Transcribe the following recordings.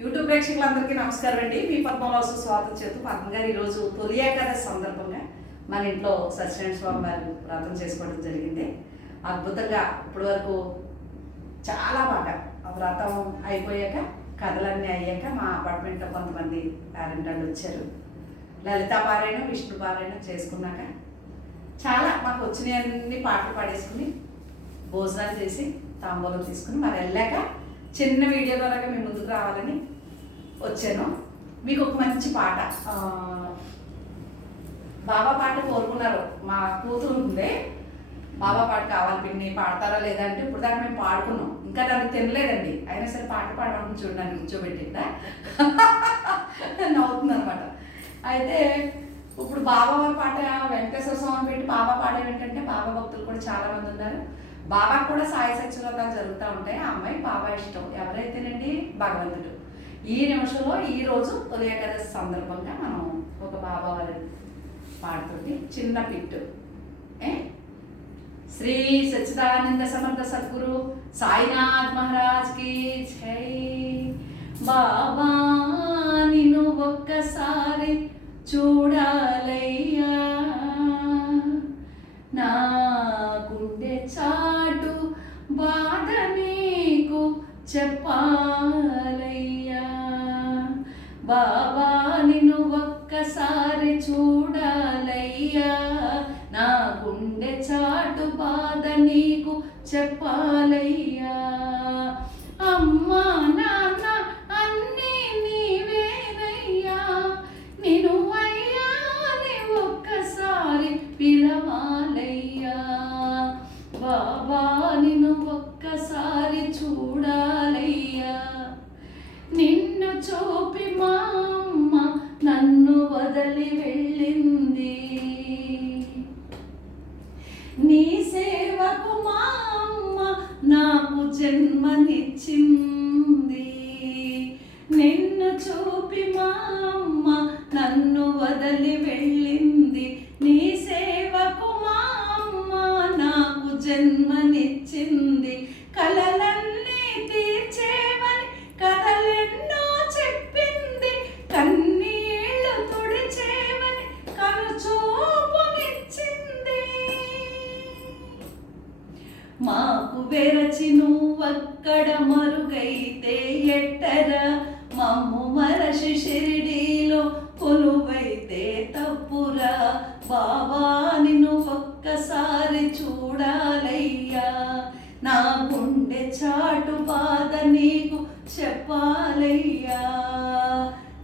YouTube ప్రేక్షకులందరికీ నమస్కారం అండి. మీ పద్మవాసు స్వాగతం చేస్తూ పద్మ గారు ఈరోజు తొలి ఏకాదశి సందర్భంగా మన ఇంట్లో సత్యనారాయణ స్వామి వారు వ్రతం చేసుకోవడం జరిగింది. అద్భుతంగా ఇప్పటి వరకు చాలా బాగా వ్రతం అయిపోయాక కథలన్నీ అయ్యాక మా అపార్ట్మెంట్లో కొంతమంది పేరెంట్ వాళ్ళు వచ్చారు. లలితా పారాయణం విష్ణు పారాయణం చేసుకున్నాక చాలా మాకు వచ్చినవన్నీ పాటలు పాడేసుకుని భోజనాలు చేసి తాంబూలం తీసుకుని మరి వెళ్ళాక చిన్న వీడియో ద్వారా మీ ముందుకు రావాలని వచ్చాను. మీకు ఒక మంచి పాట బాబా పాట కోరుకున్నారు. మా కూతురు ఉందే బాబా పాట కావాలి పిన్ని పాడతారా లేదా అంటే ఇప్పుడు దాకా మేము పాడుకున్నాం. ఇంకా దాన్ని తినలేదండి. అయినా సరే పాట పాడమని చూడండి కూర్చోబెట్టిందా నవ్వుతుంది అనమాట. అయితే ఇప్పుడు బాబా వారి పాట వెంకటేశ్వర స్వామి పెట్టి బాబా పాడేవి ఏంటంటే బాబా భక్తులు కూడా చాలా మంది ఉన్నారు. బాబా కూడా సాయి సత్యవ్రతాలు జరుగుతూ ఉంటాయి. ఆ అమ్మాయి బాబా ఇష్టం ఎవరైతేనండి భగవంతుడు. ఈ నిమిషంలో ఈరోజు తొలి ఏకాదశి సందర్భంగా మనం ఒక బాబా వారి పాడుతుంది చిన్న పిట్టు. శ్రీ సచ్చిదానంద సమర్థ సద్గురు సాయినాథ్ మహారాజ్ కి జై. బాబా నిన్ను ఒక్కసారి చూడాలయ్యా, నా గుండె చాటు బాధ నీకు చెప్పాలయ్యా. బాబా నిన్ను ఒక్కసారి చూడాలయ్యా, నా గుండె చాటు బాధ నీకు చెప్పాలయ్యా. అమ్మా నాన్న అన్నీ నీవేనయ్యా, నిన్ను అయ్యా నీ ఒక్కసారి పిలవాలయ్యా. బాబా నిన్ను ఒక్కసారి చూడాలయ్యా, నిన్ను చూపి మా అమ్మ నన్ను వదిలి వెళ్ళింది, నీ సేవకు మా అమ్మ నాకు జన్మనిచ్చింది. నిన్ను చూపి మా అమ్మ నన్ను వదిలి వెళ్ళింది, నీ సేవకు మా అమ్మ నాకు జన్మనిచ్చింది. కలలన్నీ తీర్చేవని కథలెన్నో చెప్పింది, కన్నీళ్లు తుడిచేవని కనుచూపునిచ్చింది. మాకు వెరచి నువ్వక్కడ మరుగైతే ఎట్టరా, మమ్ము మరచి షిరిడీలో కొలువైతే తప్పురా. బాబా నిన్ను ఒక్కసారి చూడాలయ్యా, నా గుండె చాటు బాధ నీకు చెప్పాలయ్యా.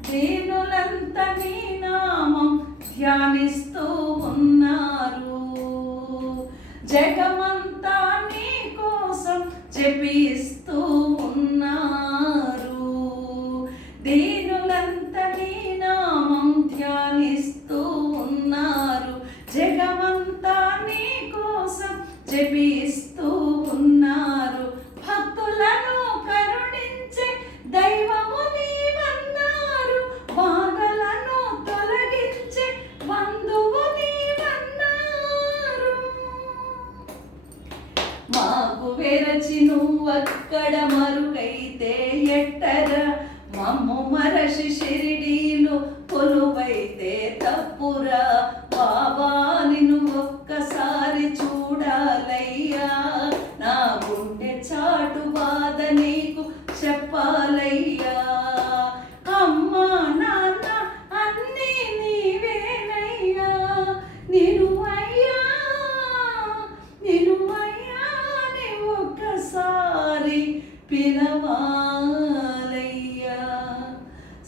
దీనులంతా నీ నామం ధ్యానిస్తూ ఉన్నారు, జగమంతా నీ కోసం జపిస్తూ ఉన్నారు. దీనులంతా నీ నామం ధ్యానిస్తూ ఉన్నారు, జగమంతా నీ కోసం జపిస్తూ ఉన్నారు. భక్తులను కరుణించే దైవము నీవన్నారు, బాధలను తొలగించే బంధువు నీవన్నారు. మాకు వెరచి నువ్వక్కడ మరుగైతే ఎట్టరా, మమ్ము మరచి షిరిడీలో కొలువైతే తప్పురా. బాబా నిన్ను ఒక్కసారి చూడాలయ్యా, నా గుండె చాటు బాధ నీకు చెప్పాలయ్యా. అమ్మా నాన్న అన్నీ నీవేనయ్యా, నిన్ను అయ్యా నిన్ను అయ్యా నీ ఒక్కసారి పిలవాలయ్యా.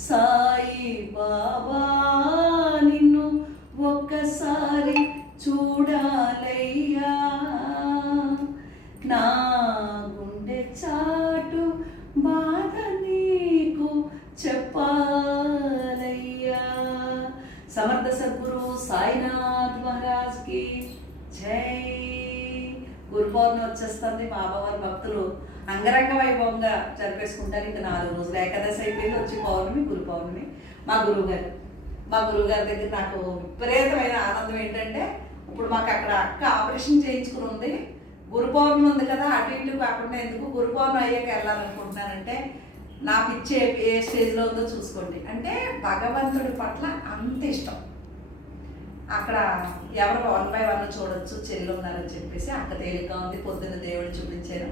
సాయి బాబా నిన్ను ఒక్కసారి చూడాలయ్యా, నా గుండె చాటు బాధ నీకు చెప్పాలయ్యా. సమర్థ సద్గురు సాయినాథ్ మహారాజ్ కి జై. గురు పౌర్ణమి వచ్చేస్తుంది. బాబావారి భక్తులు అంగరంగ వైభవంగా జరిపేసుకుంటారు. ఇంకా 4 రోజులు ఏకాదశి అయిపోయింది, వచ్చి పౌర్ణమి గురు పౌర్ణమి. మా గురువుగారి దగ్గర నాకు విపరీతమైన ఆనందం ఏంటంటే ఇప్పుడు మాకు అక్కడ అక్క ఆపరేషన్ చేయించుకుని ఉంది. గురు పౌర్ణమి ఉంది కదా, అటు ఇటు కాకుండా ఎందుకు గురు పౌర్ణమి అయ్యాక వెళ్ళాలనుకుంటున్నానంటే నా పిచ్చి ఏ స్టేజ్లో ఉందో చూసుకోండి. అంటే భగవంతుడి పట్ల అంత ఇష్టం. అక్కడ ఎవరు 1 by 1 చూడొచ్చు, చెల్లి ఉన్నారని చెప్పేసి అక్క తేలిగ్గా ఉంది. పొద్దున్న దేవుడు చూపించాను.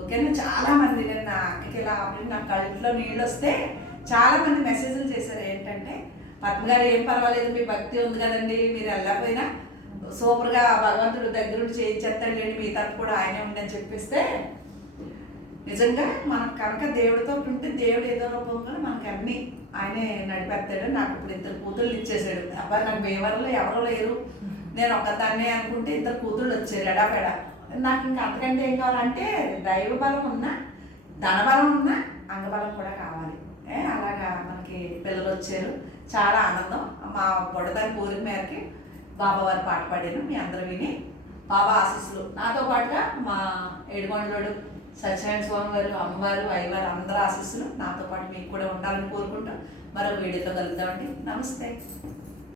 ఓకేనా. చాలామంది నేను నా అక్కకి ఇలా నా కళ్ళలో నీళ్ళు వస్తే చాలామంది మెసేజ్లు చేశారు. ఏంటంటే పద్మ గారు ఏం పర్వాలేదు, మీ భక్తి ఉంది కదండి, మీరు వెళ్ళకపోయినా సూపర్గా భగవంతుడు దగ్గరుండి చేయించేస్తాడండి, మీ తరపు కూడా ఆయనే ఉండని చెప్పిస్తే నిజంగా మనం కనుక దేవుడితో ఉంటే దేవుడు ఏదో రూపంగా మనకి అన్నీ ఆయనే నడిపేస్తాడు. నాకు ఇప్పుడు 2 కూతుళ్ళు ఇచ్చేసాడు. అబ్బాయి నాకు మేవరలో ఎవరో లేరు, నేను ఒక్కదాన్నే అనుకుంటే 2 కూతుళ్ళు వచ్చారు ఎడాపెడా. నాకు ఇంకా అంతకంటే ఏం కావాలంటే దైవ బలం ఉన్నా, ధనబలం ఉన్నా, అంగబలం కూడా కావాలి. అలాగా మనకి పిల్లలు వచ్చారు. చాలా ఆనందం. మా బుడదాని కోరిక మేరకి బాబా వారి పాట పాడాను, మీ అందరూ విని బాబా ఆశీస్సులు నాతో పాటుగా మా ఏడుకొండలోడు సత్యనారాయణ స్వామి వారు, అమ్మవారు, అయ్యవారు అందరూ ఆశీస్సులు నాతో పాటు మీకు కూడా ఉండాలని కోరుకుంటూ మరొక వీడియోతో కలుద్దామండి. నమస్తే.